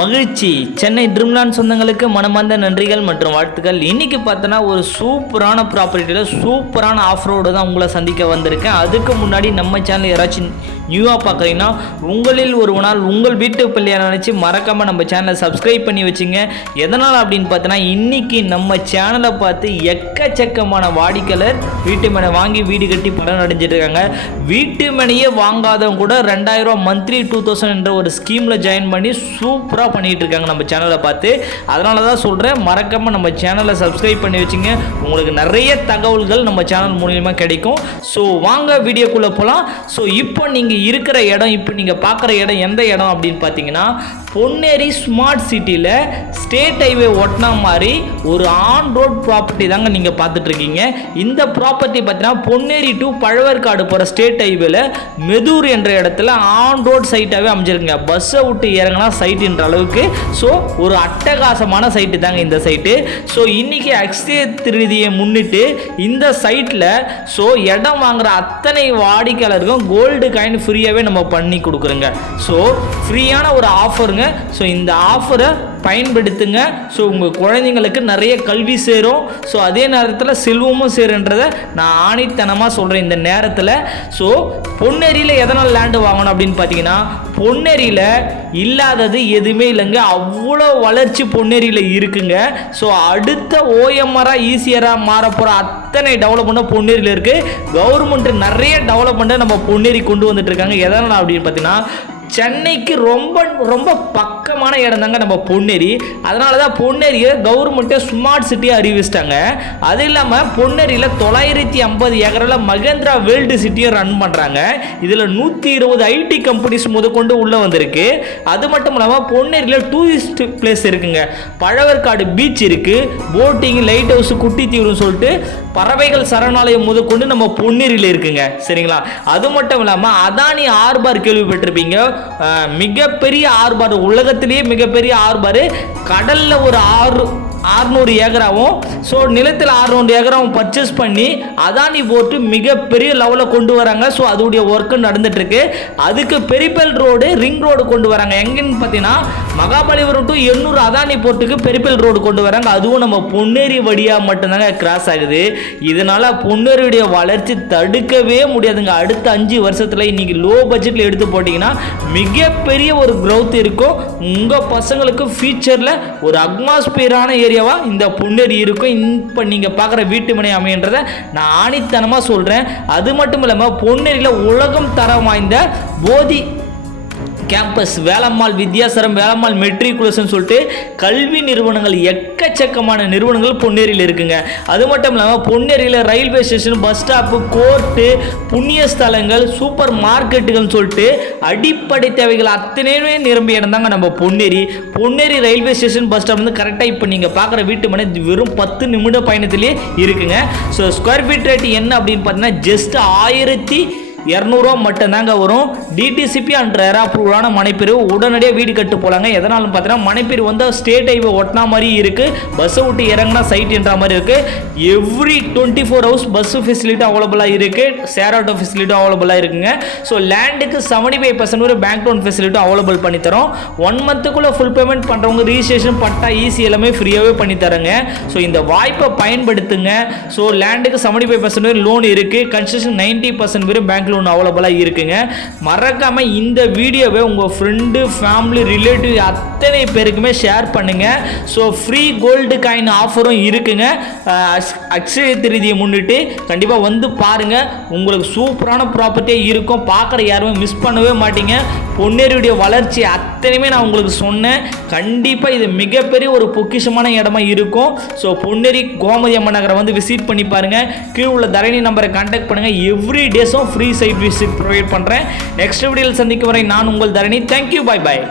மகிழ்ச்சி. சென்னை ட்ரீம்லாண்ட் சொந்தங்களுக்கு மனமார்ந்த நன்றிகள் மற்றும் வாழ்த்துக்கள். இன்றைக்கி பார்த்தோன்னா ஒரு சூப்பரான ப்ராப்பர்ட்டியில் சூப்பரான ஆஃப் ரோடு தான் உங்களை சந்திக்க வந்திருக்கேன். அதுக்கு முன்னாடி நம்ம சேனல் யாராச்சும் நியூவாக பார்க்குறீங்கன்னா உங்களில் ஒரு நாள் உங்கள் வீட்டு பிள்ளையை நினச்சி மறக்காமல் நம்ம சேனலை சப்ஸ்கிரைப் பண்ணி வச்சுங்க. எதனால் அப்படின்னு பார்த்தோன்னா இன்றைக்கி நம்ம சேனலை பார்த்து எக்கச்சக்கமான வாடிக்கையாளர் வீட்டு மனை வாங்கி வீடு கட்டி பலன் அடைஞ்சிட்டு இருக்காங்க. வீட்டு மனையே வாங்காதவங்க கூட 2000 மந்த்லி 2000 என்ற ஒரு ஸ்கீமில் ஜாயின் பண்ணி சூப்பராக பண்ணிட்டு இருக்காங்க நம்ம சேனலை பார்த்து. அதனால தான் சொல்கிறேன், மறக்காமல் நம்ம சேனலை சப்ஸ்கிரைப் பண்ணி வச்சுங்க. உங்களுக்கு நிறைய தகவல்கள் நம்ம சேனல் மூலியமாக கிடைக்கும். ஸோ வாங்க வீடியோக்குள்ளே போகலாம். ஸோ இப்போ நீங்கள் இருக்கிற இடம், இப்போ நீங்கள் பார்க்குற இடம் எந்த இடம் அப்படின்னு பார்த்தீங்கன்னா பொன்னேரி ஸ்மார்ட் சிட்டியில் ஸ்டேட் ஹைவே ஒட்டினா மாதிரி ஒரு ஆன் ரோட் ப்ராப்பர்ட்டி தாங்க நீங்கள் பார்த்துட்ருக்கீங்க. இந்த ப்ராப்பர்ட்டி பார்த்தீங்கன்னா பொன்னேரி டு பழவேற்காடு போகிற ஸ்டேட் ஹைவேல மெதூர் என்ற இடத்துல ஆன் ரோட் சைட்டாகவே அமைஞ்சிருக்குங்க. பஸ்ஸை விட்டு இறங்கினா சைட்டுன்ற அளவுக்கு. ஸோ ஒரு அட்டகாசமான சைட்டு தாங்க இந்த சைட்டு. ஸோ இன்றைக்கி அக்ஷய திருதியை முன்னிட்டு இந்த சைட்டில் ஸோ இடம் வாங்குகிற அத்தனை வாடிக்கையாளருக்கும் கோல்டு காயின் ஃப்ரீயாகவே நம்ம பண்ணி கொடுக்குறோங்க. ஸோ ஃப்ரீயான ஒரு ஆஃபருங்க. ஸோ இந்த ஆஃபரை பயன்படுத்துங்க. ஸோ உங்கள் குழந்தைங்களுக்கு நிறைய கல்வி சேரும். ஸோ அதே நேரத்தில் செல்வமும் சேருன்றதை நான் ஆணித்தனமாக சொல்கிறேன் இந்த நேரத்தில். ஸோ பொன்னேரியில் எதனால் லேண்டு வாங்கணும் அப்படின்னு பார்த்தீங்கன்னா பொன்னேரியில் இல்லாதது எதுவுமே இல்லைங்க. அவ்வளோ வளர்ச்சி பொன்னேரியில் இருக்குங்க. ஸோ அடுத்த ஓஎம்ஆராக ஈஸியராக மாற போகிற அத்தனை டெவலப்மெண்ட்டும் பொன்னேரியில் இருக்குது. கவர்மெண்ட் நிறைய டெவலப்மெண்ட்டை நம்ம பொன்னேரி கொண்டு வந்துட்டு இருக்காங்க. எதனால் அப்படின்னு பார்த்தீங்கன்னா சென்னைக்கு ரொம்ப ரொம்ப பக்கமான இடம் தாங்க நம்ம பொன்னேரி. அதனால தான் பொன்னேரியை கவர்மெண்ட்டே ஸ்மார்ட் சிட்டியாக அறிவிச்சிட்டாங்க. அது இல்லாமல் பொன்னேரியில் 950 ஏக்கரில் மகேந்திரா வேர்ல்டு சிட்டியை ரன் பண்ணுறாங்க. இதில் 120 ஐடி கம்பெனிஸ் முதற்கொண்டு உள்ளே வந்திருக்கு. அது மட்டும் இல்லாமல் பொன்னேரியில் டூரிஸ்ட் பிளேஸ் இருக்குங்க. பழவேற்காடு பீச் இருக்குது, போட்டிங், லைட் ஹவுஸ், குட்டி தீவுன்னு சொல்லிட்டு பறவைகள் சரணாலயம் முதற்கொண்டு நம்ம பொன்னேரியில் இருக்குங்க. சரிங்களா? அது மட்டும் இல்லாமல் அதானி ஆர்பார் கேள்விப்பட்டிருப்பீங்க. மிகப்பெரிய ஆர்பார், உலகத்திலேயே மிகப்பெரிய ஆர்பார். கடல்ல ஒரு 600 ஏக்கராவும் ஸோ நிலத்தில் 600 ஏக்கராவும் பர்ச்சேஸ் பண்ணி அதானி போட்டு மிகப்பெரிய லெவலில் கொண்டு வராங்க. ஸோ அதோடைய ஒர்க்கு நடந்துட்டுருக்கு. அதுக்கு பெரிப்பல் ரோடு, ரிங் ரோடு கொண்டு வராங்க. எங்கன்னு பார்த்தீங்கன்னா மகாபலிபுரம் டு எண்ணூர் அதானி போர்ட்டுக்கு பெரிப்பல் ரோடு கொண்டு வராங்க. அதுவும் நம்ம பொன்னேரி வழியாக மட்டும்தாங்க கிராஸ் ஆகுது. இதனால் பொன்னேரியுடைய வளர்ச்சி தடுக்கவே முடியாதுங்க. அடுத்த 5 வருஷத்தில் இன்றைக்கி லோ பட்ஜெட்டில் எடுத்து போட்டிங்கன்னா மிகப்பெரிய ஒரு க்ரௌத் இருக்கும். உங்கள் பசங்களுக்கு ஃபியூச்சரில் ஒரு அட்மாஸ்பியரான ஏரியாவா இந்த பொன்னேரி இருக்கும். இப்போ நீங்கள் பார்க்குற வீட்டு மனை அமைன்றதை நான் ஆணித்தனமாக சொல்கிறேன். அது மட்டும் இல்லாமல் பொன்னேரியில் உலகம் தரம் வாய்ந்த போதி கேம்பஸ், வேலம்மாள் வித்யாசரம், வேலம்மாள் மெட்ரிகுலேஷன் சொல்லிட்டு கல்வி நிறுவனங்கள் எக்கச்சக்கமான நிறுவனங்கள் பொன்னேரியில் இருக்குங்க. அது மட்டும் இல்லாமல் பொன்னேரியில் railway station, bus stop, court, புண்ணிய ஸ்தலங்கள், சூப்பர் மார்க்கெட்டுகள்னு சொல்லிட்டு அடிப்படை தேவைகள் அத்தனையுமே நிரம்பிய இடம் தாங்க நம்ம Ponneri. Ponneri railway station, bus stop வந்து கரெக்டாக இப்போ நீங்கள் பார்க்குற வீட்டு மனை வெறும் 10 நிமிட பயணத்திலே இருக்குங்க. ஸோ ஸ்கொயர் ஃபீட் ரேட் என்ன அப்படின்னு பார்த்தீங்கன்னா ஜஸ்ட் 1200 மட்டும்தாங்க வரும். டிடிசிபி அண்ட் ரெரா அப்ரூவலான மனைப்பிரிவு. உடனடியாக வீடு கட்டு போகலாங்க. எதனாலும் பார்த்தீங்கன்னா மனைப்பிரிவு வந்து ஸ்டேட் ஹைவே ஒட்டினா மாதிரி இருக்குது. பஸ்ஸை விட்டு இறங்கினா சைட் என்ற மாதிரி இருக்குது. எவ்ரி 24 ஹவர்ஸ் பஸ் ஃபெசிலிட்டி அவைலபிளாக இருக்குது. ஷேர் ஆட்டோ ஃபெசிலிட்டி அவைலபிளாக இருக்குங்க. ஸோ லேண்டுக்கு 75% ஒரு பேங்க் லோன் ஃபெசிலிட்டி அவைலபிள் பண்ணித்தரோம். 1 மந்த்துக்குள்ளே ஃபுல் பேமெண்ட் பண்ணுறவங்க ரிஜிஸ்ட்ரேஷன், பட்டா, ஈஸி எல்லாமே ஃப்ரீயாகவே பண்ணித்தரங்க. ஸோ இந்த வாய்ப்பை பயன்படுத்துங்க. ஸோ லேண்டுக்கு 75% லோன் இருக்குது. கன்ஸ்ட்ரக்ஷன் 90% பேர் பேங்க் லோன் அவைலபிளாக இருக்குங்க. மறக்காம இந்த வீடியோவை உங்கள் ஃப்ரெண்டு, ஃபேமிலி, ரிலேட்டிவ் அத்தனை பேருக்குமே ஷேர் பண்ணுங்க. ஸோ ஃப்ரீ கோல்டு காயின் ஆஃபரும் இருக்குங்க. அக்ஷய திருதியை முன்னிட்டு கண்டிப்பாக வந்து பாருங்க. உங்களுக்கு சூப்பரான ப்ராப்பர்ட்டியாக இருக்கும். பார்க்குற யாருமே மிஸ் பண்ணவே மாட்டீங்க. பொன்னேரியுடைய வளர்ச்சி அத்தனையுமே நான் உங்களுக்கு சொன்னேன். கண்டிப்பாக இது மிகப்பெரிய ஒரு பொக்கிஷமான இடமா இருக்கும். ஸோ பொன்னேரி கோமதி அம்மன் நகரை வந்து விசிட் பண்ணி பாருங்க. கீழே உள்ள தரணி நம்பரை கான்டாக்ட் பண்ணுங்க. எவ்ரி டேஸும் ஃப்ரீ சைட் விசிட் ப்ரொவைட் பண்ணுறேன். நெக்ஸ்ட் வீடியோவில் சந்திக்கும் வரை நான் உங்கள் தரணி. Thank you, bye bye.